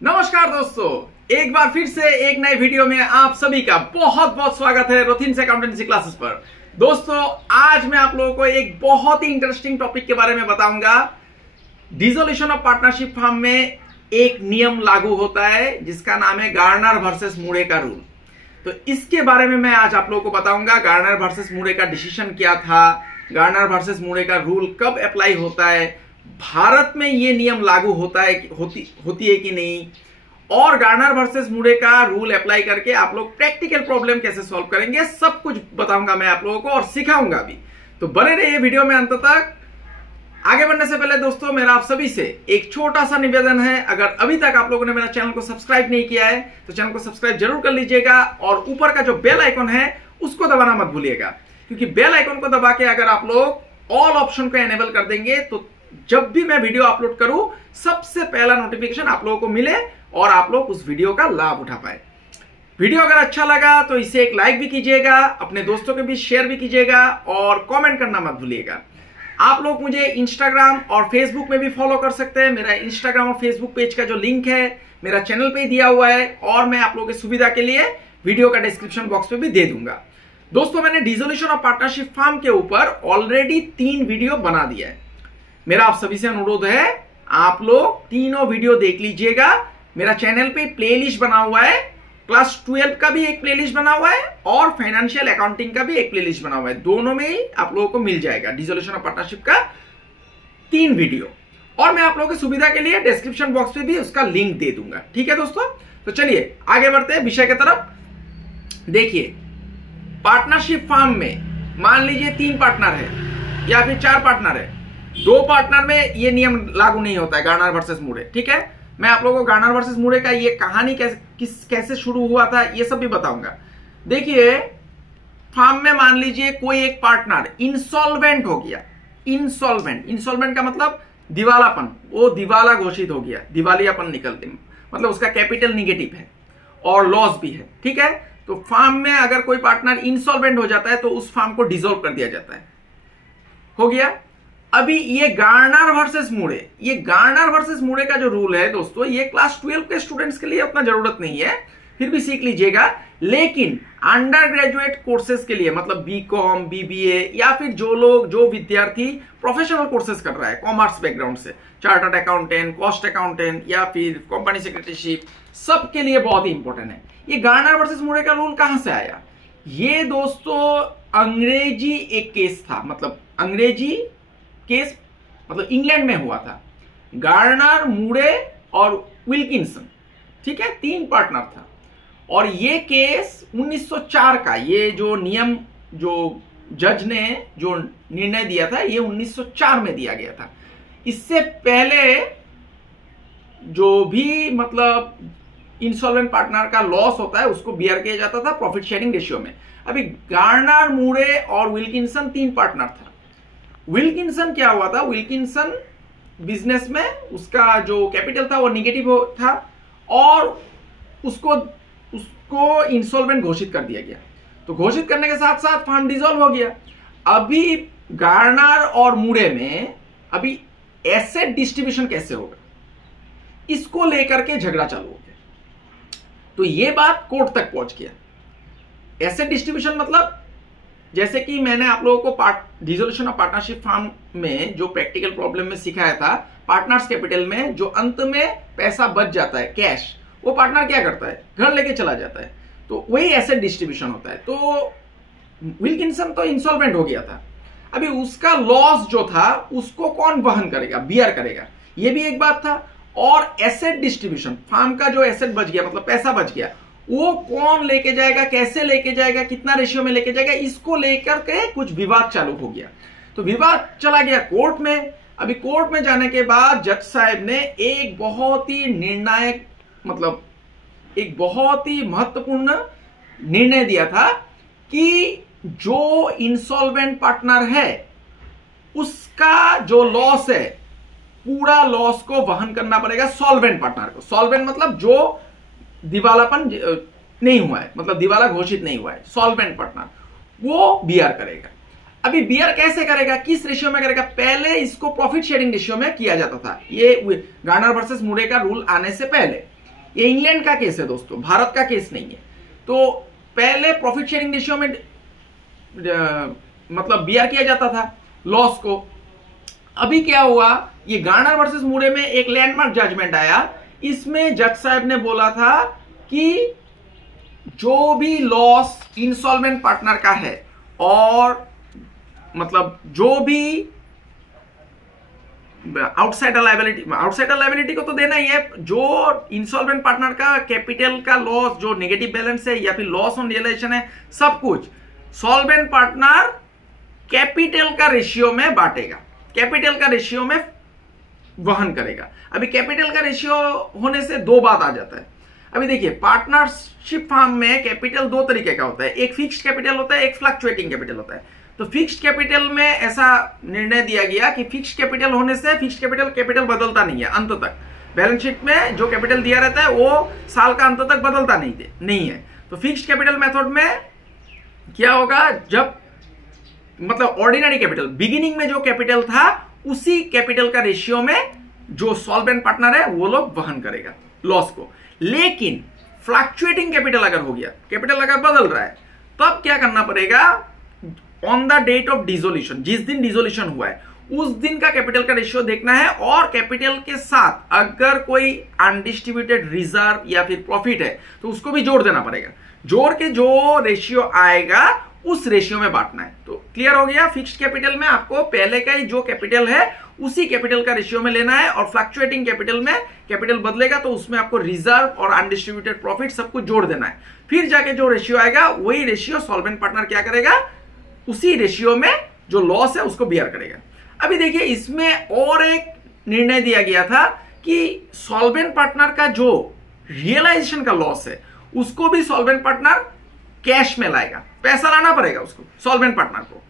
नमस्कार दोस्तों, एक बार फिर से एक नए वीडियो में आप सभी का बहुत बहुत स्वागत है रोथिन्स अकाउंटेंसी क्लासेस पर। दोस्तों, आज मैं आप लोगों को एक बहुत ही इंटरेस्टिंग टॉपिक के बारे में बताऊंगा। डिसोल्यूशन ऑफ पार्टनरशिप फर्म में एक नियम लागू होता है जिसका नाम है गार्नर वर्सेस मूरे का रूल। तो इसके बारे में मैं आज आप लोगों को बताऊंगा। गार्नर वर्सेस मूरे का डिसीजन क्या था, गार्नर वर्सेस मूरे का रूल कब अप्लाई होता है, भारत में ये नियम लागू होता है होती है कि नहीं, और गार्नर वर्सेस मूरे का रूल अप्लाई करके आप लोग प्रैक्टिकल प्रॉब्लम कैसे सॉल्व करेंगे, सब कुछ बताऊंगा मैं आप लोगों को और सिखाऊंगा भी। तो बने रहिए वीडियो में अंत तक। आगे बढ़ने से पहले दोस्तों, मेरा आप सभी से एक छोटा सा निवेदन है। अगर अभी तक आप लोगों ने मेरा चैनल को सब्सक्राइब नहीं किया है तो चैनल को सब्सक्राइब जरूर कर लीजिएगा और ऊपर का जो बेल आइकन है उसको दबाना मत भूलिएगा, क्योंकि बेल आइकन को दबा के अगर आप लोग ऑल ऑप्शन को एनेबल कर देंगे तो जब भी मैं वीडियो अपलोड करूं सबसे पहला नोटिफिकेशन आप लोगों को मिले और आप लोग उस वीडियो का लाभ उठा पाए। वीडियो अगर अच्छा लगा तो इसे एक लाइक भी कीजिएगा, अपने दोस्तों के बीच शेयर भी कीजिएगा और कमेंट करना मत भूलिएगा। आप लोग मुझे इंस्टाग्राम और फेसबुक में भी फॉलो कर सकते हैं। मेरा इंस्टाग्राम और फेसबुक पेज का जो लिंक है मेरा चैनल पे दिया हुआ है और मैं आप लोगों की सुविधा के लिए वीडियो का डिस्क्रिप्शन बॉक्स में भी दे दूंगा। दोस्तों, मैंने डिसोल्यूशन ऑफ पार्टनरशिप फर्म के ऊपर ऑलरेडी 3 वीडियो बना दिया है। मेरा आप सभी से अनुरोध है, आप लोग तीनों वीडियो देख लीजिएगा। मेरा चैनल पे प्लेलिस्ट बना हुआ है, क्लास 12 का भी एक प्लेलिस्ट बना हुआ है और फाइनेंशियल अकाउंटिंग का भी एक प्लेलिस्ट बना हुआ है। दोनों में ही आप लोगों को मिल जाएगा डिसोल्यूशन ऑफ पार्टनरशिप का 3 वीडियो, और मैं आप लोगों की सुविधा के लिए डिस्क्रिप्शन बॉक्स में भी उसका लिंक दे दूंगा। ठीक है दोस्तों, तो चलिए आगे बढ़ते हैं विषय की तरफ। देखिए, पार्टनरशिप फर्म में मान लीजिए 3 पार्टनर है या फिर 4 पार्टनर है। 2 पार्टनर में ये नियम लागू नहीं होता है, गार्नर वर्सेस मूरे। ठीक है, मैं आप लोगों को गार्नर वर्सेस मूरे का ये कहानी कैसे शुरू हुआ था ये सब भी बताऊंगा। देखिए, फर्म में मान लीजिए कोई एक पार्टनर इंसॉल्वेंट हो गया। इंसॉल्वेंट का मतलब दिवालापन, वो दिवाला घोषित हो गया, दिवालियापन निकलते, मतलब उसका कैपिटल निगेटिव है और लॉस भी है। ठीक है, तो फर्म में अगर कोई पार्टनर इंसॉल्वेंट हो जाता है तो उस फर्म को डिसॉल्व कर दिया जाता है। हो गया। अभी ये गार्नर वर्सेस मूरे, ये गार्नर वर्सेस मूरे का जो रूल है दोस्तों, ये क्लास 12 के स्टूडेंट्स के लिए उतना जरूरत नहीं है, फिर भी सीख लीजिएगा। लेकिन अंडर ग्रेजुएट कोर्सेज के लिए, मतलब बीकॉम, बीबीए या फिर जो विद्यार्थी प्रोफेशनल कोर्सेज कर रहा है कॉमर्स बैकग्राउंड से, चार्टर्ड अकाउंटेंट, कॉस्ट अकाउंटेंट या फिर कंपनी सेक्रेटरीशिप, सबके लिए बहुत ही इंपॉर्टेंट है। ये गार्नर वर्सेस मूरे का रूल कहां से आया? ये दोस्तों अंग्रेजी एक केस था, मतलब अंग्रेजी केस, मतलब इंग्लैंड में हुआ था। गार्नर, मूरे और विल्किंसन, ठीक है, 3 पार्टनर था। और ये केस 1904 का, ये जो नियम, जो जज ने जो निर्णय दिया था, ये 1904 में दिया गया था। इससे पहले जो भी मतलब इंसॉल्वेंट पार्टनर का लॉस होता है उसको बियर किया जाता था प्रॉफिट शेयरिंग रेशियो में। अभी गार्नर, मूरे और विल्किंसन 3 पार्टनर था। विल्किंसन क्या हुआ था? विल्किंसन बिजनेस में उसका जो कैपिटल था वो निगेटिव था और उसको इंसॉल्वेंट घोषित कर दिया गया। तो घोषित करने के साथ साथ फर्म डिसॉल्व हो गया। अभी गार्नर और मूरे में अभी एसेट डिस्ट्रीब्यूशन कैसे होगा, इसको लेकर के झगड़ा चालू हो गया। तो ये बात कोर्ट तक पहुंच गया। एसेट डिस्ट्रीब्यूशन मतलब, जैसे कि मैंने आप लोगों को डिसोल्यूशन ऑफ पार्टनरशिप फर्म में जो प्रैक्टिकल प्रॉब्लम में सिखाया था, पार्टनर्स कैपिटल में जो अंत में पैसा बच जाता है, कैश, वो पार्टनर क्या करता है? घर लेके चला जाता है। तो वही एसेट डिस्ट्रीब्यूशन होता है। तो विल्किंसन तो इंसॉल्वेंट हो गया था। अभी उसका लॉस जो था उसको कौन वहन करेगा? बियर करेगा, ये भी एक बात था। और एसेट डिस्ट्रीब्यूशन, फर्म का जो एसेट बच गया, मतलब पैसा बच गया, वो कौन लेके जाएगा, कैसे लेके जाएगा, कितना रेशियो में लेके जाएगा, इसको लेकर के कुछ विवाद चालू हो गया। तो विवाद चला गया कोर्ट में। अभी कोर्ट में जाने के बाद जज साहब ने एक बहुत ही निर्णायक, मतलब एक बहुत ही महत्वपूर्ण निर्णय दिया था कि जो इंसॉल्वेंट पार्टनर है उसका जो लॉस है, पूरा लॉस को वहन करना पड़ेगा सॉल्वेंट पार्टनर को। सॉल्वेंट मतलब जो दिवालापन नहीं हुआ है, मतलब दिवाला घोषित नहीं हुआ है, सॉल्वेंट पार्टनर, वो बियर करेगा। अभी बियर कैसे करेगा, किस रेशियो में करेगा? पहले इसको प्रॉफिट शेयरिंग रेशियो में किया जाता था, ये गार्नर वर्सेस मूरे का रूल आने से पहले। ये इंग्लैंड का केस है दोस्तों, भारत का केस नहीं है। तो पहले प्रॉफिट शेयरिंग रेशियो में मतलब बियर किया जाता था लॉस को। अभी क्या हुआ, ये गार्नर वर्सेस मूरे में एक लैंडमार्क जजमेंट आया। इसमें जज साहब ने बोला था कि जो भी लॉस इंसॉल्वेंट पार्टनर का है और मतलब जो भी आउटसाइडर लायबिलिटी को तो देना ही है, जो इंसॉल्वेंट पार्टनर का कैपिटल का लॉस, जो नेगेटिव बैलेंस है या फिर लॉस ऑन रियलाइजेशन है, सब कुछ सॉल्वेंट पार्टनर कैपिटल का रेशियो में बांटेगा, कैपिटल का रेशियो में वहन करेगा। अभी कैपिटल का रेशियो होने से दो बात आ जाता है। अभी देखिए, पार्टनरशिप फर्म में कैपिटल दो तरीके का होता है, एक फिक्स्ड कैपिटल होता है, एक फ्लक्चुएटिंग कैपिटल होता है। तो फिक्स्ड कैपिटल में ऐसा निर्णय दिया गया कि फिक्स्ड कैपिटल होने से फिक्स्ड कैपिटल बदलता नहीं है अंत तक। बैलेंस शीट में जो कैपिटल दिया रहता है वो साल का अंत तक बदलता नहीं है। तो फिक्स्ड कैपिटल मेथड में क्या होगा, जब मतलब ऑर्डिनरी कैपिटल बिगिनिंग में जो कैपिटल था उसी कैपिटल का रेशियो में जो सॉल्वेंट पार्टनर है वो लोग वहन करेगा लॉस को। लेकिन फ्लक्चुएटिंग कैपिटल अगर हो गया, कैपिटल अगर बदल रहा है, तब क्या करना पड़ेगा, on the date of dissolution, जिस दिन डिसोल्यूशन हुआ है उस दिन का कैपिटल का रेशियो देखना है, और कैपिटल के साथ अगर कोई अनडिस्ट्रीब्यूटेड रिजर्व या फिर प्रॉफिट है तो उसको भी जोड़ देना पड़ेगा। जोड़ के जो रेशियो आएगा उस रेशियो में बांटना है। तो क्लियर हो गया, फिक्स्ड कैपिटल में आपको पहले का ही जो कैपिटल है उसी कैपिटल का रेशियो में लेना है, और फ्लक्चुएटिंग कैपिटल में कैपिटल बदलेगा तो उसमें आपको रिजर्व और अनडिस्ट्रीब्यूटेड प्रॉफिट सब कुछ जोड़ देना है। फिर जाके जो रेशियो आएगा वही रेशियो सॉल्वेंट पार्टनर क्या करेगा, उसी रेशियो में जो लॉस है उसको बियर करेगा। अभी देखिए, इसमें और एक निर्णय दिया गया था कि सॉल्वेंट पार्टनर का जो रियलाइजेशन का लॉस है उसको भी सॉल्वेंट पार्टनर कैश में लाएगा, पैसा लाना पड़ेगा उसको सॉल्वेंट पार्टनर को।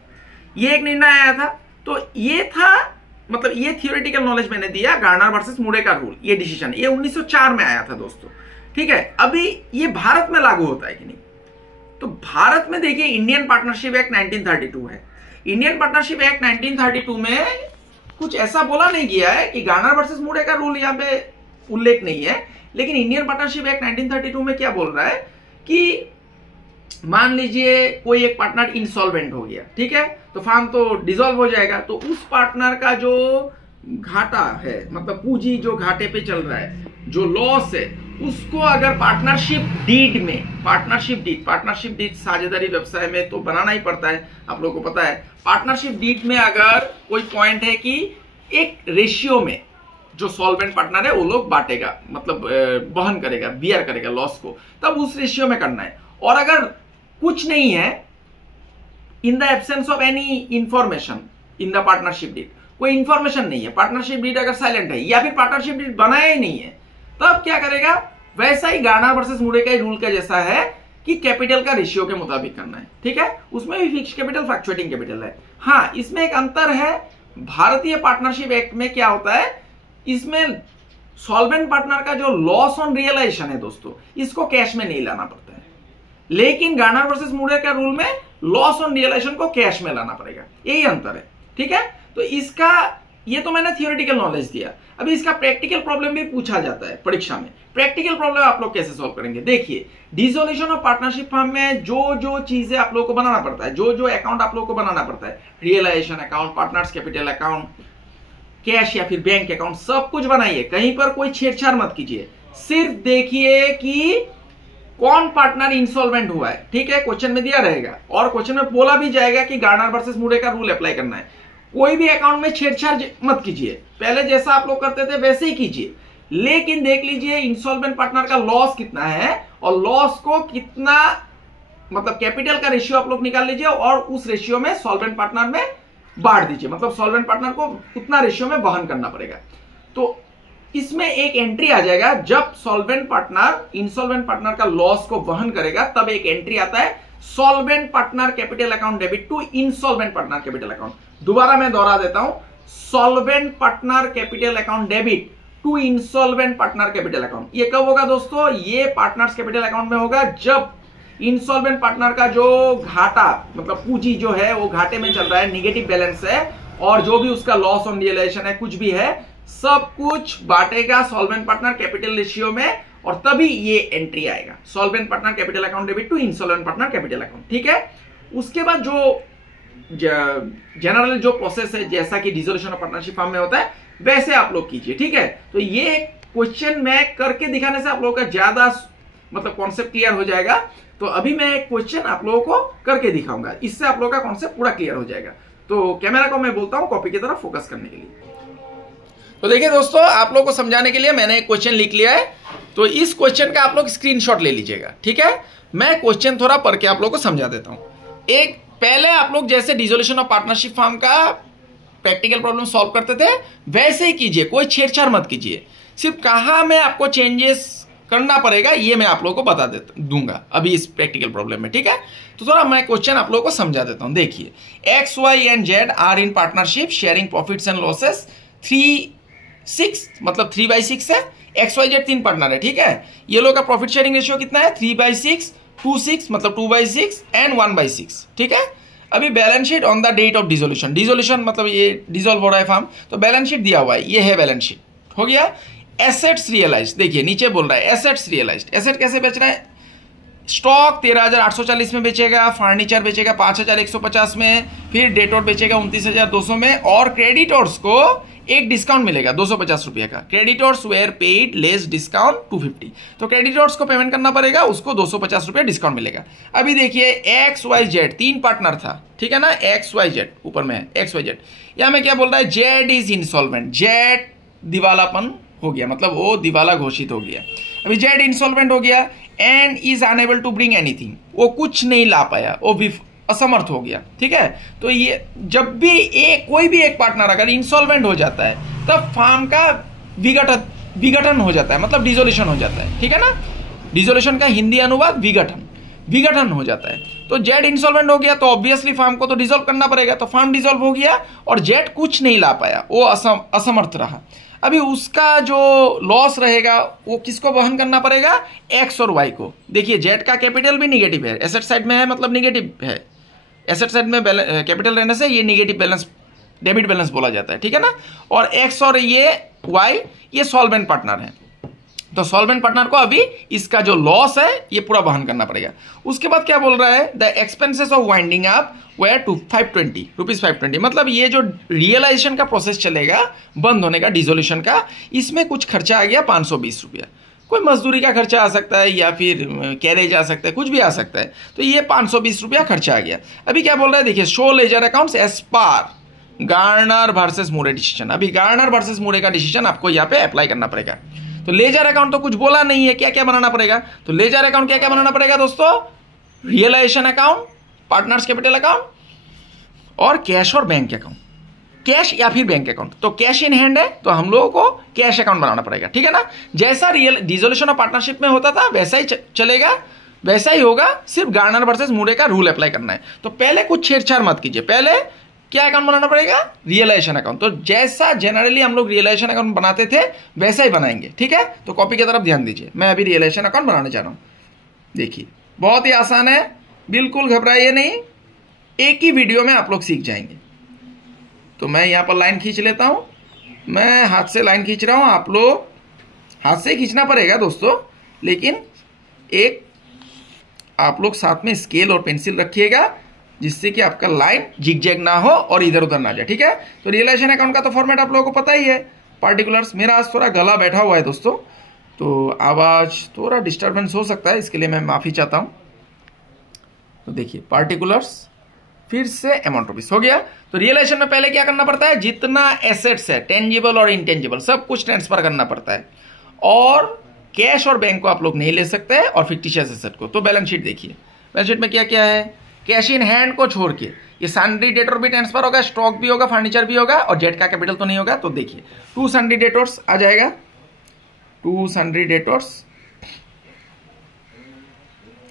ये एक निर्णय आया था। तो ये था, मतलब ये थियोरेटिकल नॉलेज मैंने दिया, गार्नर वर्सेस मूरे का रूल, ये डिसीजन ये 1904 में आया था दोस्तों। ठीक है, अभी ये भारत में लागू होता है कि नहीं, तो भारत में देखिए इंडियन पार्टनरशिप एक्ट 1932 है। इंडियन पार्टनरशिप एक्ट 1932 में कुछ ऐसा बोला नहीं गया है कि गार्नर वर्सेस मूरे का रूल यहाँ पे उल्लेख नहीं है, लेकिन इंडियन पार्टनरशिप एक्ट 1932 में क्या बोल रहा है कि मान लीजिए कोई एक पार्टनर इंसॉल्वेंट हो गया, ठीक है, तो फर्म तो डिसॉल्व हो जाएगा, तो उस पार्टनर का जो घाटा है, मतलब पूंजी जो घाटे पे चल रहा है, जो लॉस है, उसको अगर पार्टनरशिप डीड साझेदारी व्यवसाय में तो बनाना ही पड़ता है, आप लोगों को पता है। पार्टनरशिप डीड में अगर कोई पॉइंट है कि एक रेशियो में जो सॉल्वेंट पार्टनर है वो लोग बांटेगा, मतलब वहन करेगा, बियर करेगा लॉस को, तब उस रेशियो में करना है। और अगर कुछ नहीं है, in the absence of any information in the partnership deed, कोई इंफॉर्मेशन नहीं है, पार्टनरशिप डीड अगर साइलेंट है या फिर पार्टनरशिप डीड बनाया ही नहीं है, तब क्या करेगा, वैसा ही गार्नर वर्सेस मूरे का रूल का जैसा है कि कैपिटल का रेशियो के मुताबिक करना है। ठीक है, उसमें भी फिक्स्ड कैपिटल फ्लक्चुएटिंग कैपिटल है। हाँ, इसमें एक अंतर है, भारतीय पार्टनरशिप एक्ट में क्या होता है, इसमें सॉल्वेंट पार्टनर का जो लॉस ऑन रियलाइजेशन है दोस्तों, इसको कैश में नहीं लाना पड़ता है, लेकिन गार्नर वर्सेस मूरे का रूल में लॉस ऑन रियलाइजेशन को कैश में लाना पड़ेगा, यही अंतर है। ठीक है, तो इसका ये तो मैंने थियोरेटिकल नॉलेज दिया। अभी इसका प्रैक्टिकल प्रॉब्लम भी पूछा जाता है परीक्षा में। प्रैक्टिकल प्रॉब्लम आप लोग कैसे सॉल्व करेंगे, देखिए, डिसोल्यूशन ऑफ पार्टनरशिप फर्म में जो जो चीजें आप लोग को बनाना पड़ता है, जो जो अकाउंट आप लोग को बनाना पड़ता है, realisation account, partners capital account, cash या फिर बैंक अकाउंट, सब कुछ बनाइए, कहीं पर कोई छेड़छाड़ मत कीजिए। सिर्फ देखिए कि कौन पार्टनर इंसॉल्वेंट हुआ है। ठीक है, क्वेश्चन में दिया रहेगा और क्वेश्चन में बोला भी जाएगा कि गार्नर वर्सेस मूरे का रूल अप्लाई करना है। कोई भी अकाउंट में छेड़छाड़ मत कीजिए, पहले जैसा आप लोग करते थे वैसे ही कीजिए, लेकिन देख लीजिए इंसॉल्वेंट पार्टनर का लॉस कितना है और लॉस को कितना, मतलब कैपिटल का रेशियो आप लोग निकाल लीजिए और उस रेशियो में सॉल्वेंट पार्टनर में बांट दीजिए, मतलब सॉल्वेंट पार्टनर को उतना रेशियो में वहन करना पड़ेगा। तो इसमें एक एंट्री आ जाएगा, जब सॉल्वेंट पार्टनर इंसॉल्वेंट पार्टनर का लॉस को वहन करेगा तब एक एंट्री आता है, solvent partner capital account debit to insolvent partner capital account. दोबारा मैं दोहरा देता हूं, solvent partner capital account debit to insolvent partner capital account. ये कब होगा दोस्तों, ये पार्टनर्स कैपिटल अकाउंट में होगा जब इंसॉल्वेंट पार्टनर का जो घाटा, मतलब पूंजी जो है वो घाटे में चल रहा है, निगेटिव बैलेंस है, और जो भी उसका लॉस ऑन रियलाइजेशन है, कुछ भी है, सब कुछ बांटेगा सॉल्वेंट पार्टनर कैपिटल रेशियो में, और तभी ये एंट्री आएगा, solvent partner capital account debit to insolvent partner capital account. ठीक है, उसके बाद जो जनरल जो प्रोसेस है जैसा कि डिसोल्यूशन ऑफ पार्टनरशिप फॉर्म में होता है वैसे आप लोग कीजिए। ठीक है, तो ये क्वेश्चन मैं करके दिखाने से आप लोगों का ज्यादा मतलब कॉन्सेप्ट क्लियर हो जाएगा। तो अभी मैं एक क्वेश्चन आप लोगों को करके दिखाऊंगा, इससे आप लोगों का कॉन्सेप्ट पूरा क्लियर हो जाएगा। तो कैमरा को मैं बोलता हूं कॉपी की तरफ फोकस करने के लिए। तो देखिए दोस्तों, आप लोगों को समझाने के लिए मैंने एक क्वेश्चन लिख लिया है, तो इस क्वेश्चन का आप लोग स्क्रीनशॉट ले लीजिएगा। ठीक है, मैं क्वेश्चन थोड़ा पढ़ के आप लोगों को समझा देता हूं। एक पहले आप लोग जैसे डिसोल्यूशन ऑफ पार्टनरशिप फॉर्म का प्रैक्टिकल प्रॉब्लम सॉल्व करते थे वैसे ही कीजिए, कोई छेड़छाड़ मत कीजिए। सिर्फ कहां में आपको चेंजेस करना पड़ेगा ये मैं आप लोगों को बता दूंगा अभी इस प्रैक्टिकल प्रॉब्लम में। ठीक है, तो थोड़ा मैं क्वेश्चन आप लोगों को समझा देता हूं। देखिए, X Y and Z are in partnership sharing profits and losses 3/6 मतलब 3/6 है। एक्स वाई जेड 3 पार्टनर है। ठीक है, ये लोग का प्रॉफिट शेयरिंग रेशियो कितना है 3/6, 2/6 मतलब 2/6 एंड 1/6। ठीक है, अभी balance sheet on the date of dissolution, dissolution मतलब ये डिसॉल्व हो रहा है फॉर्म, तो बैलेंस शीट दिया हुआ है, ये है बैलेंस शीट हो गया। एसेट्स रियलाइज्ड, देखिए नीचे बोल रहा है एसेट्स रियलाइज्ड, एसेट कैसे बेच रहा है, स्टॉक 13,840 में बेचेगा, फर्नीचर बेचेगा 5,150 में, फिर डेटोर बेचेगा 29,200 में, और क्रेडिटर्स को एक डिस्काउंट मिलेगा 250 रुपये का। Creditors were paid less discount 250, तो क्रेडिटर्स को पेमेंट करना पड़ेगा, उसको 250 रुपये डिस्काउंट मिलेगा। अभी देखिए एक्स वाई जेड 3 पार्टनर था, ठीक है ना, एक्स वाई जेड ऊपर में है एक्स वाई जेड, यहां में क्या बोल रहा है जेड इज इंसॉल्वेंट, जेड दिवालापन हो गया मतलब वो दिवाला घोषित हो गया। अभी जेड इंसॉल्वेंट हो गया and is unable to bring anything, वो कुछ नहीं ला पाया, वो भी असमर्थ हो गया। ठीक है, तो ये जब भी कोई भी एक पार्टनर अगर इंसॉल्वेंट हो जाता है तब फर्म का विघटन हो जाता है, मतलब डिसोल्यूशन हो जाता है। ठीक है ना, डिसोल्यूशन का हिंदी अनुवाद विघटन हो जाता है। तो जेड इंसॉल्वेंट हो गया तो ऑब्वियसली फर्म को तो डिसॉल्व करना पड़ेगा, तो फर्म डिसॉल्व हो गया और जेड कुछ नहीं ला पाया, वो असमर्थ रहा। अभी उसका जो लॉस रहेगा वो किसको वहन करना पड़ेगा, एक्स और वाई को। देखिए जेड का कैपिटल भी निगेटिव है, एसेट साइड में है मतलब निगेटिव है, एसेट साइड में कैपिटल रहने से ये निगेटिव बैलेंस डेबिट बैलेंस बोला जाता है। ठीक है ना, और एक्स और ये वाई ये सॉल्वेंट पार्टनर है, तो सॉल्वेंट पार्टनर को अभी इसका जो लॉस है ये पूरा वहन करना पड़ेगा। उसके बाद क्या बोल रहा है, the expenses of winding up were to 520 rupees 520, मतलब ये जो रियलाइजेशन का प्रोसेस चलेगा बंद होने का डिसोल्यूशन का, इसमें कुछ खर्चा आ गया 520 रुपया। कोई मजदूरी का खर्चा आ सकता है या फिर कैरेज आ सकता है, कुछ भी आ सकता है, तो ये 520 रुपया खर्चा आ गया। अभी क्या बोल रहा है, देखिए show ledger accounts as per Garner versus Moore decision. अभी गार्नर वर्सेस मूरे का डिसीजन आपको यहाँ पे अप्लाई करना पड़ेगा। तो लेजर अकाउंट तो कुछ बोला नहीं है, क्या क्या बनाना पड़ेगा, तो लेजर अकाउंट क्या क्या बनाना पड़ेगा दोस्तों, realisation account, partners capital account और कैश और बैंक अकाउंट, कैश या फिर बैंक अकाउंट। तो कैश इन हैंड है तो हम लोगों को कैश अकाउंट बनाना पड़ेगा। ठीक है ना, जैसा डिसोल्यूशन ऑफ पार्टनरशिप में होता था वैसा ही चलेगा, वैसा ही होगा, सिर्फ गार्नर वर्सेस मूरे का रूल अप्लाई करना है। तो पहले कुछ छेड़छाड़ मत कीजिए, पहले क्या अकाउंट बनाना पड़ेगा, रियलाइजेशन अकाउंट। तो जैसा जनरली हम लोग रियलाइजेशन अकाउंट बनाते थे वैसा ही बनाएंगे। ठीक है, तो कॉपी की तरफ ध्यान दीजिए, मैं अभी रियलाइजेशन अकाउंट बनाने जा रहा हूं। देखिए बहुत ही आसान है, बिल्कुल घबराइए नहीं, एक ही वीडियो में आप लोग सीख जाएंगे। तो मैं यहां पर लाइन खींच लेता हूं, मैं हाथ से लाइन खींच रहा हूं, आप लोग हाथ से खींचना पड़ेगा दोस्तों, लेकिन एक आप लोग साथ में स्केल और पेंसिल रखिएगा जिससे कि आपका लाइन जिगजैग ना हो और इधर उधर ना जाए। ठीक है, तो रियलाइजेशन अकाउंट का तो फॉर्मेट आप लोगों को पता ही है, पार्टिकुलर्स। मेरा आज थोड़ा गला बैठा हुआ है दोस्तों, तो आवाज थोड़ा डिस्टर्बेंस हो सकता है, इसके लिए मैं माफी चाहता हूं। तो देखिए पार्टिकुलर्स फिर से अमाउंट रुपीस हो गया। तो रियलाइजेशन में पहले क्या करना पड़ता है, जितना एसेट्स है टेंजिबल और इंटेंजिबल सब कुछ ट्रांसफर करना पड़ता है, और कैश और बैंक को आप लोग नहीं ले सकते हैं, और फिक्टिशियस एसेट को। तो बैलेंस शीट देखिए, बैलेंस शीट में क्या क्या है, कैश इन हैंड को छोड़ के ये सन्ड्री डेटर भी ट्रांसफर होगा, स्टॉक भी होगा, फर्नीचर भी होगा, और जेड का कैपिटल तो नहीं होगा। तो देखिए 2 सन्ड्री डेटर्स आ जाएगा, 2 सन्ड्री डेटर्स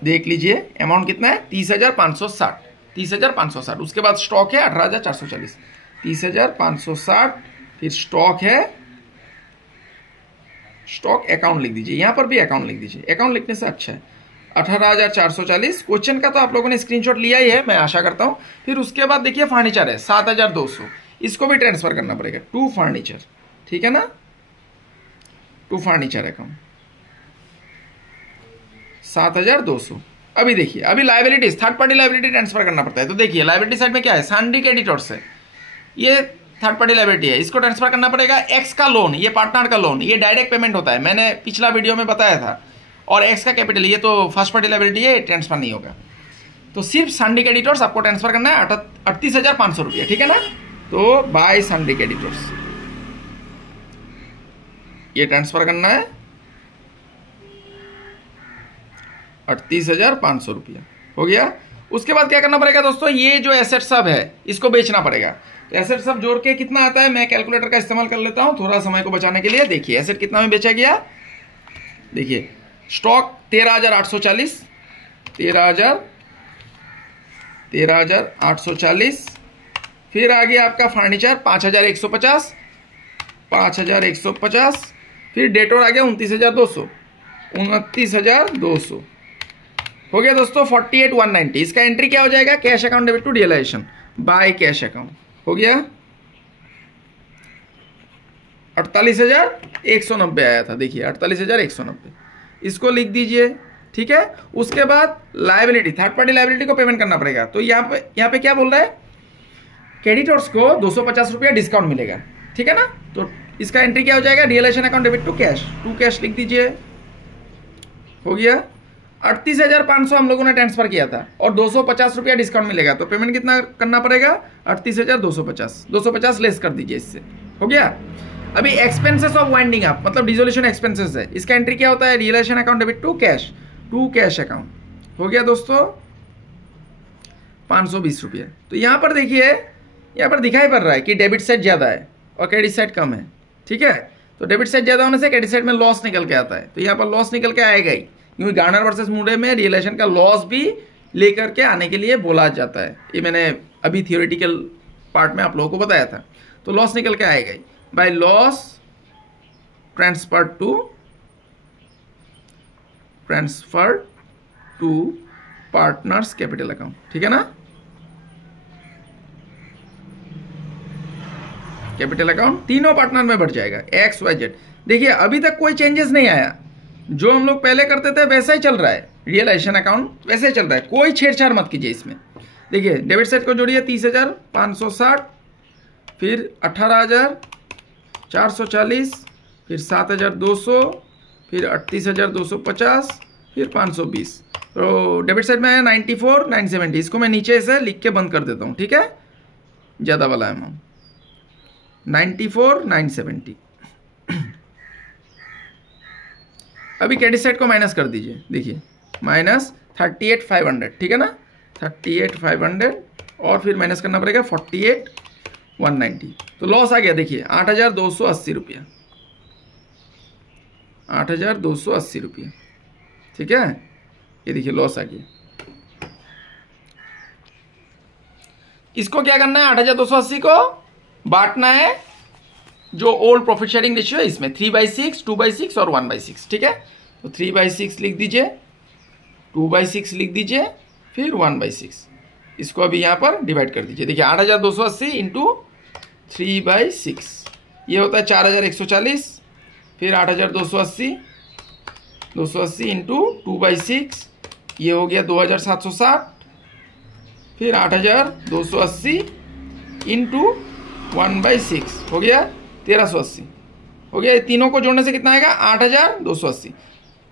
देख लीजिए, अमाउंट कितना है 30,560, 30,560। उसके बाद स्टॉक है 18,440, 30,560, फिर स्टॉक है, स्टॉक अकाउंट लिख दीजिए, यहां पर भी अकाउंट लिख दीजिए, अकाउंट लिखने से अच्छा है 18,440। क्वेश्चन का तो आप लोगों ने स्क्रीनशॉट लिया ही है, मैं आशा करता हूं। फिर उसके बाद देखिए फर्नीचर है 7,200, इसको भी ट्रांसफर करना पड़ेगा, 2 फर्नीचर। ठीक है ना, 2 फर्नीचर अकाउंट। 7,200। अभी देखिए, अभी liabilities, third party liability transfer करना पड़ता है। तो देखिए लाइबिलिटी साइड में क्या है, सन्ड्री क्रेडिटर्स है, ये थर्ड पार्टी लाइबिलिटी है, इसको ट्रांसफर करना पड़ेगा। एक्स का लोन, ये पार्टनर का लोन, ये डायरेक्ट पेमेंट होता है, मैंने पिछला वीडियो में बताया था। और एक्स का कैपिटल, ये तो फर्स्ट पार्टी लाइबिलिटी है, ट्रांसफर नहीं होगा। तो सिर्फ सन्ड्री क्रेडिटर्स आपको ट्रांसफर करना है 38,500 रुपया, ठीक है ना। तो बाय सन्ड्री क्रेडिटर्स ये ट्रांसफर करना है 38,500 रुपया, हो गया। उसके बाद क्या करना पड़ेगा दोस्तों, ये जो एसेट सब है इसको बेचना पड़ेगा। तो एसेट सब जोड़ के कितना आता है, मैं कैलकुलेटर का इस्तेमाल कर लेता हूं थोड़ा समय को बचाने के लिए। देखिए एसेट कितना में बेचा गया, देखिए स्टॉक 13,840, 13,840। फिर आ गया आपका फर्नीचर 5,150, 5,150। फिर डेटोर आ गया 29,200, 29,200, हो गया दोस्तों 48,190। इसका एंट्री क्या हो जाएगा, cash account debit to realisation by cash account, हो गया। 48,190 आया था, देखिए 48,190, इसको लिख दीजिए, ठीक है। उसके बाद लायबिलिटी, थर्ड पार्टी लायबिलिटी को पेमेंट करना पड़ेगा। तो यहाँ पे क्या बोल रहा है, क्रेडिटर्स को 250 रुपया डिस्काउंट मिलेगा, ठीक है ना। तो इसका एंट्री क्या हो जाएगा, realisation account debit to cash लिख दीजिए, हो गया। 38,500 हम लोगों ने ट्रांसफर किया था और 250 रुपया डिस्काउंट मिलेगा। तो पेमेंट कितना करना पड़ेगा, 38,250, 250 लेस कर दीजिए इससे, हो गया। अभी एक्सपेंसेस ऑफ वाइंडिंग अप, मतलब डिसोल्यूशन एक्सपेंसेस है, इसका एंट्री क्या होता है, realisation account debit to cash account, हो गया दोस्तों 520 रुपया। तो यहाँ पर देखिए, यहाँ पर दिखाई पड़ रहा है कि डेबिट साइड ज़्यादा है और क्रेडिट साइड कम है, ठीक है। तो डेबिट साइड ज़्यादा होने से क्रेडिट साइड में लॉस निकल के आता है। तो यहाँ पर लॉस निकल के आएगा ही, क्योंकि गार्नर वर्सेस मूडे में रियलाइजेशन का लॉस भी लेकर के आने के लिए बोला जाता है। ये मैंने अभी थियोरेटिकल पार्ट में आप लोगों को बताया था। तो लॉस निकल के आएगा ही, by loss transfer to partners capital account, ठीक है ना। कैपिटल अकाउंट तीनों पार्टनर में बढ़ जाएगा, एक्स वाई जेड। देखिए अभी तक कोई चेंजेस नहीं आया, जो हम लोग पहले करते थे वैसा ही चल रहा है, रियलाइजेशन अकाउंट वैसे ही चल रहा है, कोई छेड़छाड़ मत कीजिए इसमें। देखिए डेबिट साइड को जोड़िए 30,560, फिर 18,440, फिर 7,200, फिर 38,250, फिर 520। तो डेबिट साइड में है 94,970। इसको मैं नीचे से लिख के बंद कर देता हूँ, ठीक है, ज़्यादा वाला अमाउंट 94,970। अभी क्रेडिट साइड को माइनस कर दीजिए, देखिए माइनस 38,500, ठीक है ना, 38,500 और फिर माइनस करना पड़ेगा 48,190। तो लॉस आ गया, देखिए 8,280 रुपया, 8,280 रुपया, ठीक है। ये देखिए लॉस आ गया। इसको क्या करना है, 8,280 को बांटना है जो ओल्ड प्रॉफिट शेयरिंग रेशियो है इसमें, 3/6, 2/6 और 1/6, ठीक है। तो 3/6 लिख दीजिए, 2/6 लिख दीजिए, फिर 1/6। इसको अभी यहाँ पर डिवाइड कर दीजिए। देखिए 8,280 इंटू 3/6 ये होता है 4,140, फिर 8,280 इंटू 2/6 ये हो गया 2,760, फिर 8,280 इंटू 1/6 हो गया 1,380, हो गया। तीनों को जोड़ने से कितना आएगा, 8,280।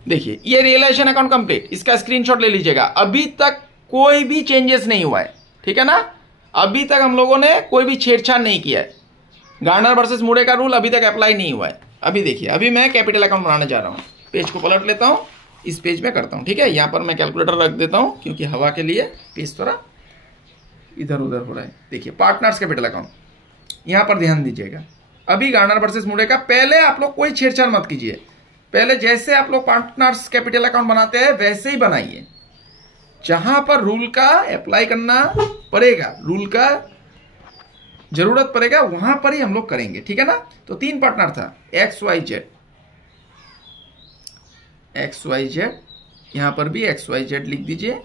देखिए ये रियलाइजेशन अकाउंट कंप्लीट, इसका स्क्रीनशॉट ले लीजिएगा। अभी तक कोई भी चेंजेस नहीं हुआ है, ठीक है ना। अभी तक हम लोगों ने कोई भी छेड़छाड़ नहीं किया है, गार्नर वर्सेस मूडे का रूल अभी तक अप्लाई नहीं हुआ है। अभी देखिए, अभी मैं कैपिटल अकाउंट बनाने जा रहा हूँ, पेज को पलट लेता हूँ, इस पेज में करता हूँ, ठीक है। यहाँ पर मैं कैलकुलेटर रख देता हूँ क्योंकि हवा के लिए पेज थोड़ा इधर उधर हो रहा है। देखिए पार्टनर्स कैपिटल अकाउंट, यहाँ पर ध्यान दीजिएगा। अभी गार्नर वर्सेस मूडे का पहले आप लोग कोई छेड़छाड़ मत कीजिए, पहले जैसे आप लोग पार्टनर्स कैपिटल अकाउंट बनाते हैं वैसे ही बनाइए। जहां पर रूल का अप्लाई करना पड़ेगा, रूल का जरूरत पड़ेगा, वहां पर ही हम लोग करेंगे, ठीक है ना। तो 3 पार्टनर था, एक्स वाई जेड, यहां पर भी एक्स वाई जेड लिख दीजिए,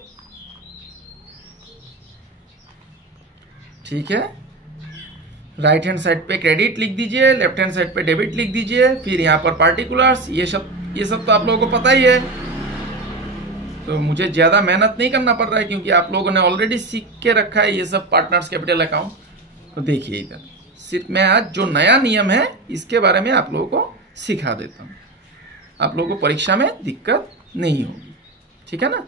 ठीक है। राइट हैंड साइड पे क्रेडिट लिख दीजिए, लेफ्ट हैंड साइड पे डेबिट लिख दीजिए, फिर यहाँ पर पार्टिकुलर्स, ये सब तो आप लोगों को पता ही है। तो मुझे ज़्यादा मेहनत नहीं करना पड़ रहा है क्योंकि आप लोगों ने ऑलरेडी सीख के रखा है ये सब पार्टनर्स कैपिटल अकाउंट। तो देखिए इधर सिर्फ मैं आज जो नया नियम है इसके बारे में आप लोगों को सिखा देता हूँ, आप लोगों को परीक्षा में दिक्कत नहीं होगी, ठीक है ना।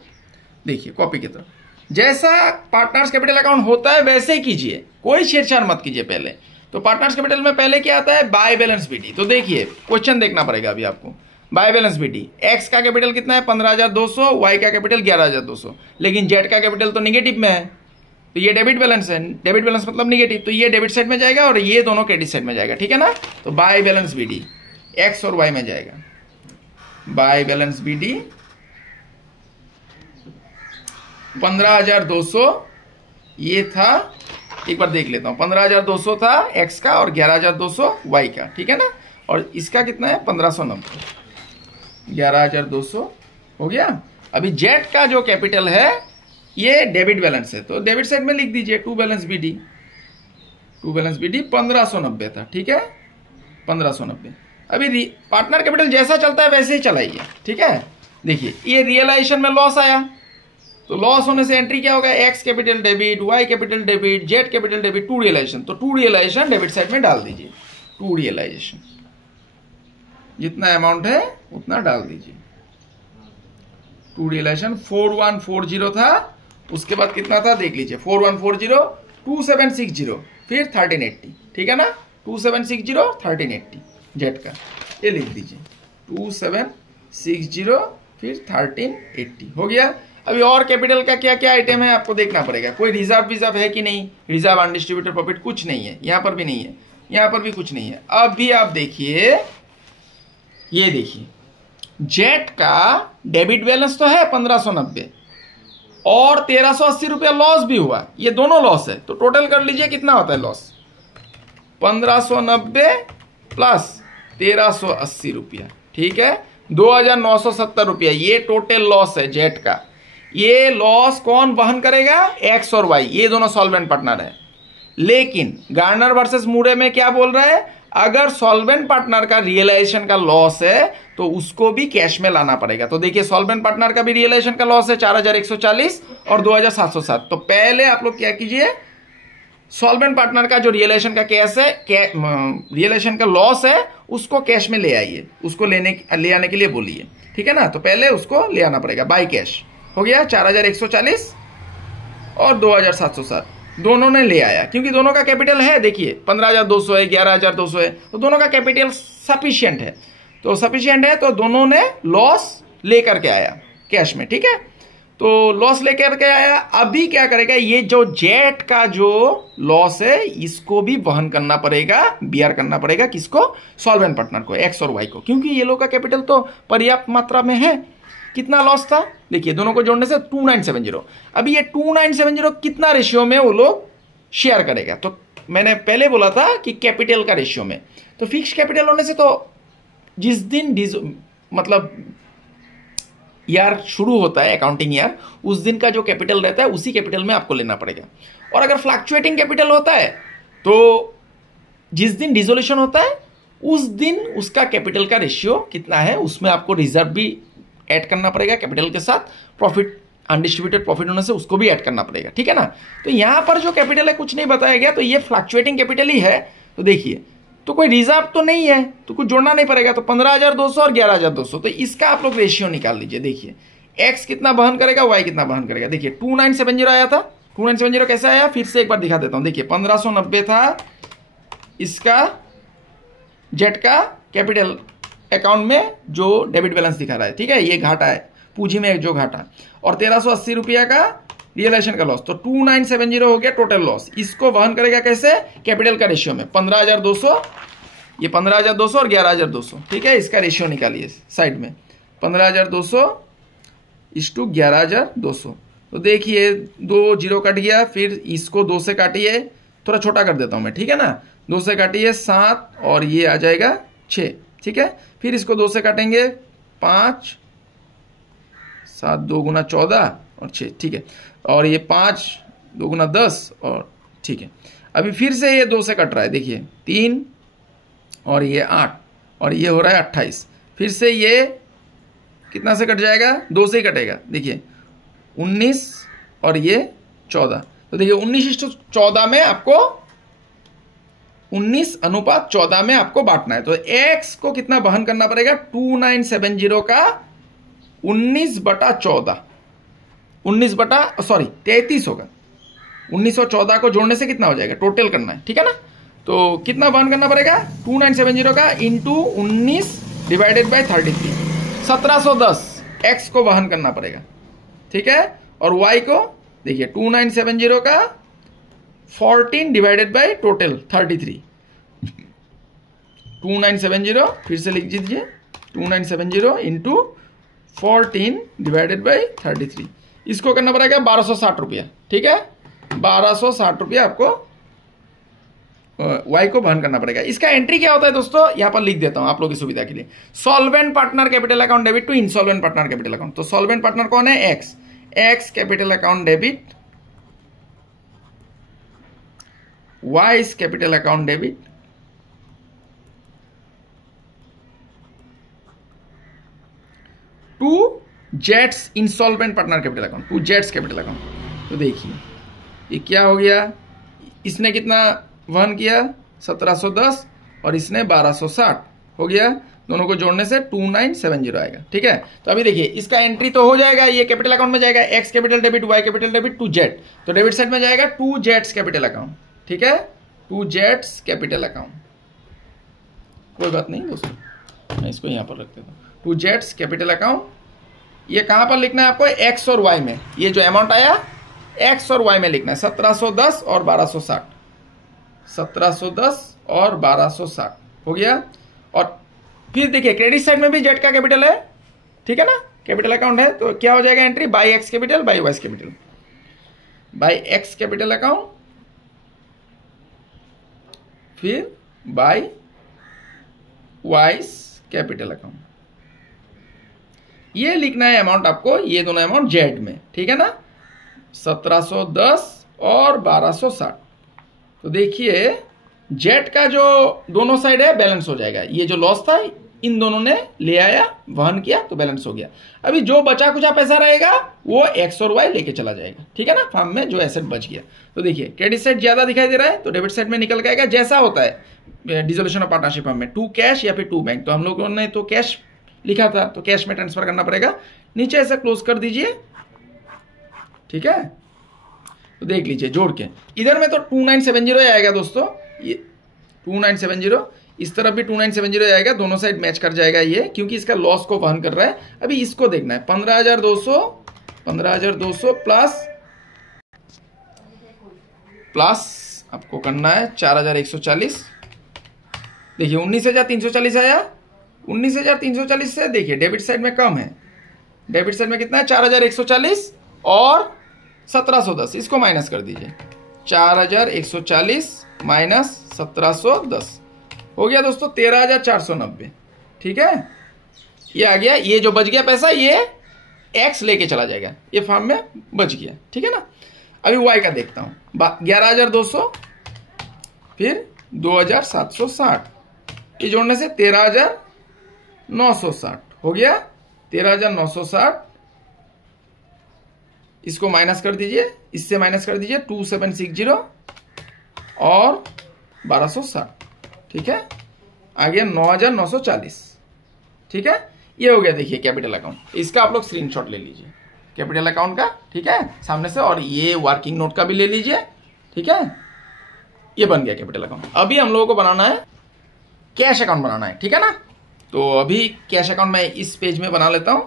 देखिए कॉपी की तरफ जैसा पार्टनर्स कैपिटल अकाउंट होता है वैसे ही कीजिए, कोई छेड़छाड़ मत कीजिए। पहले तो पार्टनर्स कैपिटल में पहले क्या आता है, बाय बैलेंस बीटी। तो देखिए क्वेश्चन देखना पड़ेगा अभी आपको। बाय बैलेंस बीटी, एक्स का कैपिटल कितना है 15,200, वाई का कैपिटल 11,200, लेकिन जेड का कैपिटल तो निगेटिव में है, तो ये डेबिट बैलेंस है। डेबिट बैलेंस मतलब निगेटिव, तो ये डेबिट साइड में जाएगा और ये दोनों क्रेडिट साइड में जाएगा, ठीक है ना। तो बाय बैलेंस बीटी एक्स और वाई में जाएगा। बाय बैलेंस बीटी 15,200 ये था, एक बार देख लेता हूँ। 15,200 था एक्स का और 11,200 वाई का, ठीक है ना। और इसका कितना है 1590, 11,200 हो गया। अभी जेड का जो कैपिटल है ये डेबिट बैलेंस है, तो डेबिट साइड में लिख दीजिए to balance BT. To balance BT 1590 था, ठीक है 1590। अभी पार्टनर कैपिटल जैसा चलता है वैसे ही चलाइए, ठीक है। देखिए ये रियलाइजेशन में लॉस आया, तो लॉस होने से एंट्री क्या होगा, X capital debit, Y capital debit, Z capital debit, to realisation. तो टू रियलाइजेशन डेबिट साइड में डाल दीजिए। टू रियलाइजेशन जितना अमाउंट है उतना डाल दीजिए। टू रियलाइजेशन 4140 था, उसके बाद कितना था देख लीजिए 4140, 2760, फिर 1380, ठीक है ना। 2760 1380 जेड का, ये लिख दीजिए 2760 फिर 1380 हो गया। अभी और कैपिटल का क्या क्या आइटम है आपको देखना पड़ेगा। कोई रिजर्व विजर्व है कि नहीं, रिजर्व अनडिस्ट्रीब्यूटेड प्रॉफिट कुछ नहीं है, यहाँ पर भी नहीं है, यहाँ पर भी कुछ नहीं है। अब भी आप देखिए, ये देखिए जेड का डेबिट बैलेंस तो है 1590 और 1380 रुपया लॉस भी हुआ, ये दोनों लॉस है। तो टोटल कर लीजिए कितना होता है लॉस, 1590 प्लस 1380 रुपया, ठीक है 2,970 रुपया, ये टोटल लॉस है जेड का। ये लॉस कौन वहन करेगा, एक्स और वाई, ये दोनों सॉल्वेंट पार्टनर है। लेकिन गार्नर वर्सेस मूरे में क्या बोल रहा है, अगर सॉल्वेंट पार्टनर का रियलाइजेशन का लॉस है तो उसको भी कैश में लाना पड़ेगा। तो देखिए सॉल्वेंट पार्टनर का भी रियलाइजेशन का लॉस है 4,140 और 2,707। तो पहले आप लोग क्या कीजिए, सॉल्वेंट पार्टनर का जो रियलाइजेशन का कैश है, रियलाइजेशन का लॉस है, उसको कैश में ले आइए, उसको ले आने के लिए बोलिए, ठीक है ना। तो पहले उसको ले आना पड़ेगा बाय कैश। हो गया 4,140 और 2,707 दोनों ने ले आया, क्योंकि दोनों का कैपिटल है, देखिए 15,200 है, 11,200 है, तो दोनों का कैपिटल सफिशिएंट है। तो सफिशिएंट है तो दोनों ने लॉस लेकर के आया कैश में, ठीक है। तो लॉस लेकर के आया। अभी क्या करेगा, ये जो जेड का जो लॉस है इसको भी वहन करना पड़ेगा, बियर करना पड़ेगा, किसको, सॉल्वेंट पार्टनर को, एक्स और वाई को, क्योंकि ये लोग का कैपिटल तो पर्याप्त मात्रा में है। कितना लॉस था देखिए, दोनों को जोड़ने से 2970। अभी ये 2970 कितना रेशियो में वो लोग शेयर करेगा, तो मैंने पहले बोला था कि कैपिटल का रेशियो में। तो फिक्स कैपिटल होने से तो जिस दिन मतलब ईयर शुरू होता है, अकाउंटिंग ईयर, उस दिन का जो कैपिटल रहता है उसी कैपिटल में आपको लेना पड़ेगा। और अगर फ्लक्चुएटिंग कैपिटल होता है तो जिस दिन डिसोल्यूशन होता है उस दिन उसका कैपिटल का रेशियो कितना है उसमें आपको रिजर्व भी ऐड करना पड़ेगा कैपिटल के साथ। प्रॉफिट अनडिस्ट्रीब्यूटेड प्रॉफिट होने से उसको भी ऐड करना पड़ेगा, ठीक है ना। तो यहां पर जो कैपिटल है कुछ नहीं बताया गया, तो ये फ्लक्चुएटिंग कैपिटल ही है। तो देखिए, तो कोई रिजर्व तो नहीं है, तो कुछ जोड़ना नहीं पड़ेगा। तो 15,200 और 11,200, तो इसका आप लोग रेशियो निकाल लीजिए। देखिए एक्स कितना वहन करेगा, वाई कितना वहन करेगा। देखिए 2970 आया था, 2970 कैसे आया फिर से एक बार दिखा देता हूं। देखिए 1590 था इसका जेड का कैपिटल अकाउंट में जो डेबिट बैलेंस दिखा रहा है, ठीक है, ये घाटा है पूंजी में जो घाटा, और 1380 रुपया का रियलाइजेशन का लॉस। तो 2970 हो गया टोटल लॉस। इसको वहन करेगा कैसे, कैपिटल का रेशियो में 15,200, ये 15,200 और 11,200, ठीक है। इसका रेशियो निकालिए साइड में, 15,200 इस टू 11,200। तो देखिए 2 जीरो कट गया, फिर इसको 2 से काटिए, थोड़ा छोटा कर देता हूं मैं, ठीक है ना। 2 से काटिए 7 और ये आ जाएगा 6, ठीक है। फिर इसको 2 से काटेंगे 5, 7 2 गुना 14 और 6, ठीक है। और ये 5 2 गुना 10 और, ठीक है। अभी फिर से ये 2 से कट रहा है, देखिए 3 और ये 8 और ये हो रहा है 28। फिर से ये कितना से कट जाएगा, 2 से ही कटेगा। देखिए 19 और ये 14, तो देखिए 19:14 में आपको 19:14 में आपको बांटना है। तो x को कितना वहन करना पड़ेगा, 2970 का 19/14, 33 होगा। 19 और 14 को जोड़ने से कितना हो जाएगा, टोटल करना है, ठीक है ना। तो कितना वहन करना पड़ेगा, 2970 का इंटू 19 डिवाइडेड बाई 33, 1710 x को वहन करना पड़ेगा, ठीक है। और y को देखिए 2970 का 14 डिवाइडेड बाई टोटल 33, 2970 फिर से लिख दीजिए, 2970 इंटू 14 डिवाइडेड बाई 33, इसको करना पड़ेगा 1260 रुपया, ठीक है। 1260 रुपया आपको y को वहन करना पड़ेगा। इसका एंट्री क्या होता है दोस्तों, यहां पर लिख देता हूं आप लोगों की सुविधा के लिए। Solvent partner capital account debit to insolvent partner capital account. तो सॉल्वेंट पार्टनर कौन है, x capital account debit, y capital account debit, to जेट्स insolvent partner capital account, to जेट्स कैपिटल अकाउंट। तो देखिए ये क्या हो गया, इसने कितना वहन किया 1710 और इसने 1260 हो गया, दोनों को जोड़ने से 2970 आएगा, ठीक है। तो अभी देखिए इसका एंट्री तो हो जाएगा, ये कैपिटल अकाउंट में जाएगा, x capital debit, y capital debit, to Z, तो डेबिट साइड में जाएगा टू जेट्स कैपिटल अकाउंट, ठीक है, टू जेट्स कैपिटल अकाउंट। कोई बात नहीं दोस्तों, मैं इसको यहां पर रख देता हूं, टू जेट्स कैपिटल अकाउंट। ये कहां पर लिखना है आपको, x और y में, ये जो अमाउंट आया x और y में लिखना है, 1710 और 1260, 1710 और 1260 हो गया। और फिर देखिए क्रेडिट साइड में भी जेट का कैपिटल है, ठीक है ना, कैपिटल अकाउंट है, तो क्या हो जाएगा entry, by X capital by Y capital, by X capital account फिर बाई वाई कैपिटल अकाउंट। ये लिखना है अमाउंट आपको, ये दोनों अमाउंट जेड में, ठीक है ना, 1710 और 1260। तो देखिए जेट का जो दोनों साइड है बैलेंस हो जाएगा, ये जो लॉस था इन दोनों ने ले आया, वहन किया, तो बैलेंस हो गया। अभी जो बचा कुचा पैसा रहेगा वो एक्स और वाई लेके चला जाएगा, ठीक है ना, फर्म में जो एसेट बच गया। तो देखिए क्रेडिट साइड ज्यादा दिखाई दे रहा है तो डेबिट साइड में निकल के आएगा, जैसा होता है डिसोल्यूशन ऑफ पार्टनरशिप फर्म में, टू कैश या फिर टू बैंक। तो हम लोगों ने तो कैश लिखा था, तो कैश में ट्रांसफर करना पड़ेगा, नीचे ऐसा क्लोज कर दीजिए, ठीक है। तो देख लीजिए जोड़ के, इधर में तो 2970 आएगा दोस्तों, ये 2970, इस तरफ भी 2970 आएगा, दोनों साइड मैच कर जाएगा ये, क्योंकि इसका लॉस को वहन कर रहा है। अभी इसको देखना है, 15,200 प्लस आपको करना है 4,140। देखिए 19,340 आया, 19,340 से देखिए डेबिट साइड में कम है, डेबिट साइड में कितना है 4,140 और 1710, इसको माइनस कर दीजिए, 4,140 माइनस 1710 हो गया दोस्तों 13,490, ठीक है। ये आ गया, ये जो बच गया पैसा ये एक्स लेके चला जाएगा, ये फॉर्म में बच गया, ठीक है ना। अभी वाई का देखता हूं, 11,200 फिर 2,760, ये जोड़ने से 13,960 हो गया, 13,960, इसको माइनस कर दीजिए, इससे माइनस कर दीजिए 2,760 और 1,260, ठीक है, आ गया 9,940, ठीक है। ये हो गया देखिए कैपिटल अकाउंट, इसका आप लोग स्क्रीनशॉट ले लीजिए कैपिटल अकाउंट का, ठीक है, सामने से, और ये वर्किंग नोट का भी ले लीजिए, ठीक है। ये बन गया कैपिटल अकाउंट। अभी हम लोगों को बनाना है कैश अकाउंट बनाना है, ठीक है ना। तो अभी कैश अकाउंट मैं इस पेज में बना लेता हूं।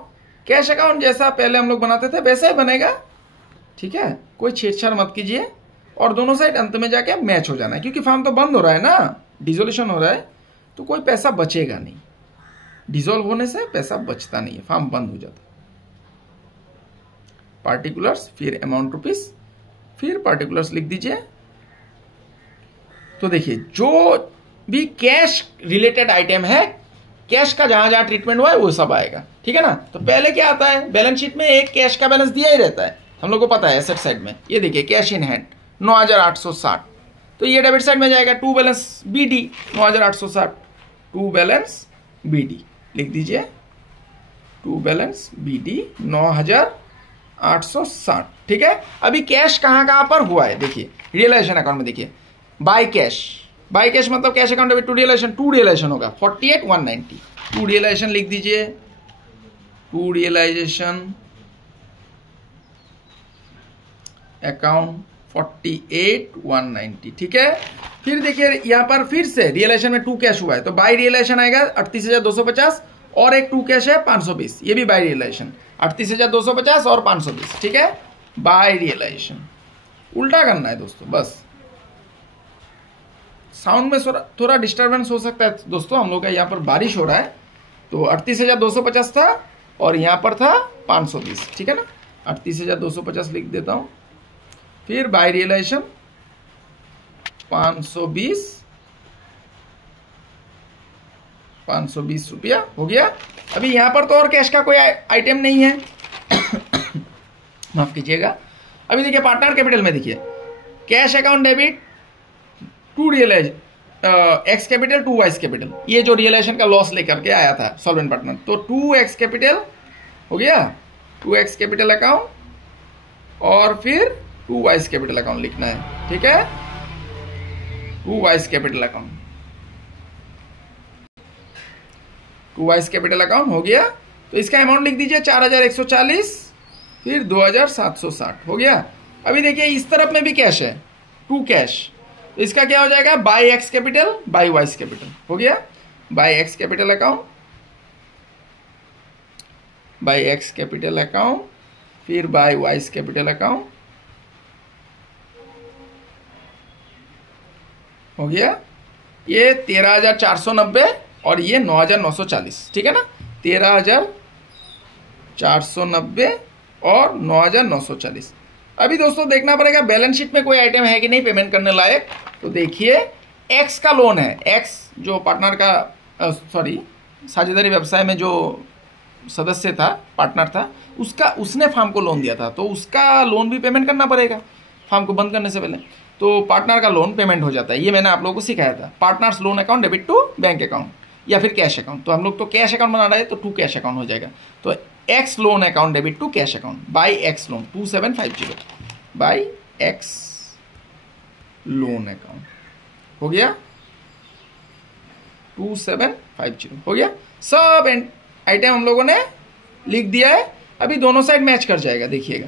कैश अकाउंट जैसा पहले हम लोग बनाते थे वैसा ही बनेगा, ठीक है, कोई छेड़छाड़ मत कीजिए, और दोनों साइड अंत में जाके मैच हो जाना है, क्योंकि फॉर्म तो बंद हो रहा है ना, डिसोल्यूशन हो रहा है, तो कोई पैसा बचेगा नहीं, डिसॉल्व होने से पैसा बचता नहीं है, फॉर्म बंद हो जाता है। पार्टिकुलर्स फिर अमाउंट रुपीस, फिर पार्टिकुलर्स लिख दीजिए। तो देखिए जो भी कैश रिलेटेड आइटम है, कैश का जहां जहां ट्रीटमेंट हुआ है वो सब आएगा, ठीक है ना। तो पहले क्या आता है, बैलेंस शीट में एक कैश का बैलेंस दिया ही रहता है, हम लोग को पता है एसेट साइड में, ये देखिए कैश इन हैंड 9,860, तो ये डेबिट साइड में जाएगा to balance BD 9,860, to balance BD लिख दीजिए, टू बैलेंस BD 9860, ठीक है। अभी कैश कहाँ पर हुआ है देखिए, रियलाइजेशन अकाउंट में देखिए, बाय कैश मतलब cash account debit to realisation होगा 48,190, टू रियलाइजेशन लिख दीजिए, टू रियलाइजेशन अकाउंट 48,190, ठीक है। फिर देखिए यहाँ पर फिर से रियलाइजेशन में टू कैश हुआ है, तो बाय रियलाइजेशन आएगा 38,250 और एक टू कैश है 520, ये भी बाय रियलाइजेशन 38,250 और 520, ठीक है। बाय रियलाइजेशन उल्टा करना है दोस्तों, बस साउंड में थोड़ा डिस्टर्बेंस हो सकता है दोस्तों, हम लोग का यहाँ पर बारिश हो रहा है, तो 38,250 था और यहाँ पर था 520, ठीक है ना। 38,250 लिख देता हूँ, फिर बाय रियलाइजेशन 520 रुपया हो गया। अभी यहाँ पर तो और कैश का कोई आइटम नहीं है माफ कीजिएगा। अभी देखिए पार्टनर कैपिटल में देखिए, cash account debit to realise X capital to Y's capital, ये जो रियलाइजेशन का लॉस लेकर के आया था सॉल्वेंट पार्टनर, तो 2x कैपिटल हो गया, 2x कैपिटल अकाउंट और फिर 2 वाइस कैपिटल अकाउंट लिखना है, ठीक है। 2 vice capital account, 2 vice capital account हो गया, तो इसका अमाउंट लिख दीजिए 4,140, फिर 2,760 हो गया। अभी देखिए इस तरफ में भी कैश है, टू कैश, तो इसका क्या हो जाएगा, by X capital by Y's capital हो गया, by X capital account, by X capital account, फिर बाय वाइस कैपिटल अकाउंट हो गया। ये 13,490 और ये 9,940, ठीक है ना, 13,490 और 9,940। अभी दोस्तों देखना पड़ेगा बैलेंस शीट में कोई आइटम है कि नहीं पेमेंट करने लायक, तो देखिए एक्स का लोन है, एक्स जो पार्टनर का साझेदारी व्यवसाय में जो सदस्य था, पार्टनर था, उसने फार्म को लोन दिया था, तो उसका लोन भी पेमेंट करना पड़ेगा फार्म को बंद करने से पहले, तो पार्टनर का लोन पेमेंट हो जाता है। ये मैंने आप लोगों को सिखाया था, partners loan account debit to bank account या फिर कैश अकाउंट, तो हम लोग तो कैश अकाउंट बना रहे हैं, तो टू कैश अकाउंट हो जाएगा, तो X loan account debit to cash account by X loan 2750 by X loan account हो गया, 2750 हो गया। सब आइटम हम लोगों ने लिख दिया है। अभी दोनों साइड मैच कर जाएगा, देखिएगा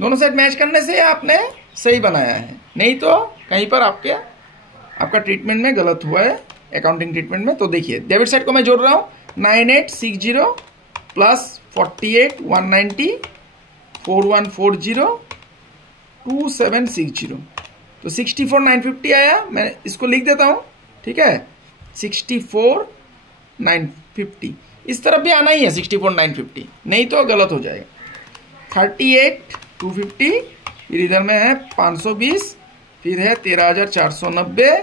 दोनों साइड मैच करने से आपने सही बनाया है, नहीं तो कहीं पर आपका ट्रीटमेंट में गलत हुआ है, अकाउंटिंग ट्रीटमेंट में। तो देखिए डेबिट साइड को मैं जोड़ रहा हूँ, 9860 प्लस 48,190 4140 2760, तो 64,950 आया। मैं इसको लिख देता हूँ, ठीक है, 64,950, इस तरफ भी आना ही है 64,950, नहीं तो गलत हो जाएगा। 38,250, फिर इधर में है 520, फिर है 13,490,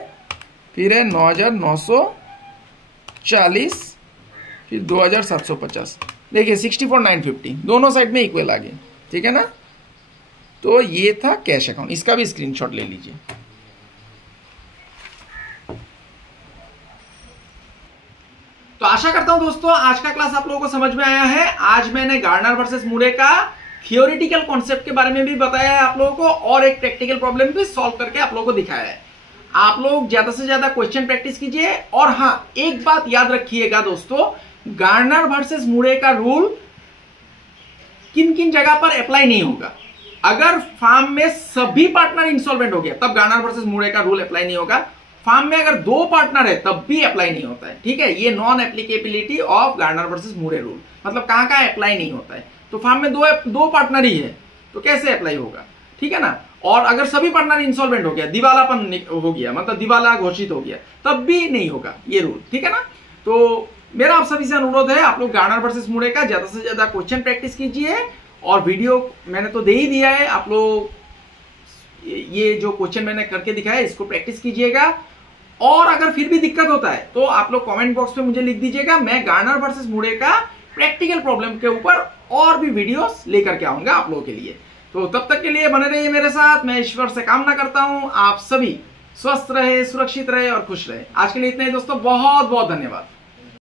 फिर है 9,940, फिर 2,750। देखिए 64,950 दोनों साइड में इक्वल आ गए, ठीक है ना। तो ये था कैश अकाउंट, इसका भी स्क्रीनशॉट ले लीजिए। तो आशा करता हूं दोस्तों आज का क्लास आप लोगों को समझ में आया है। आज मैंने गार्डनर वर्सेस मुरे का थियोरिटिकल कॉन्सेप्ट के बारे में भी बताया है आप लोगों को, और एक प्रैक्टिकल प्रॉब्लम भी सॉल्व करके आप लोगों को दिखाया है। आप लोग ज्यादा से ज्यादा क्वेश्चन प्रैक्टिस कीजिए, और हाँ एक बात याद रखिएगा दोस्तों, गार्डनर वर्सेस मुरे का रूल किन किन जगह पर अप्लाई नहीं होगा। अगर फार्म में सभी पार्टनर इंसॉल्वेंट हो गया तब गार्डनर वर्सेस मुरे का रूल अप्लाई नहीं होगा। फार्म में अगर 2 पार्टनर है तब भी अप्लाई नहीं होता है, ठीक है। ये non applicability of Gardner versus Murray rule, मतलब कहां कहां अप्लाई नहीं होता है। तो फार्म में दो पार्टनर ही है तो कैसे अप्लाई होगा, ठीक है ना। और अगर सभी पार्टनर इंसॉल्वेंट हो गया, दिवालापन हो गया, मतलब दिवाला घोषित हो गया, तब भी नहीं होगा ये रूल, ठीक है ना। तो मेरा आप सभी से अनुरोध है, आप लोग गार्डनर वर्सेस मुरे का ज्यादा से ज्यादा क्वेश्चन प्रैक्टिस कीजिए, और वीडियो मैंने तो दे ही दिया है, आप लोग ये जो क्वेश्चन मैंने करके दिखाया है इसको प्रैक्टिस कीजिएगा। और अगर फिर भी दिक्कत होता है तो आप लोग कमेंट बॉक्स में मुझे लिख दीजिएगा, मैं गार्डनर वर्सेस मुरे का प्रैक्टिकल प्रॉब्लम के ऊपर और भी वीडियोस लेकर के आऊंगा आप लोगों के लिए। तो तब तक के लिए बने रहिए मेरे साथ। मैं ईश्वर से कामना करता हूं आप सभी स्वस्थ रहे, सुरक्षित रहे और खुश रहे। आज के लिए इतना ही दोस्तों, बहुत बहुत धन्यवाद।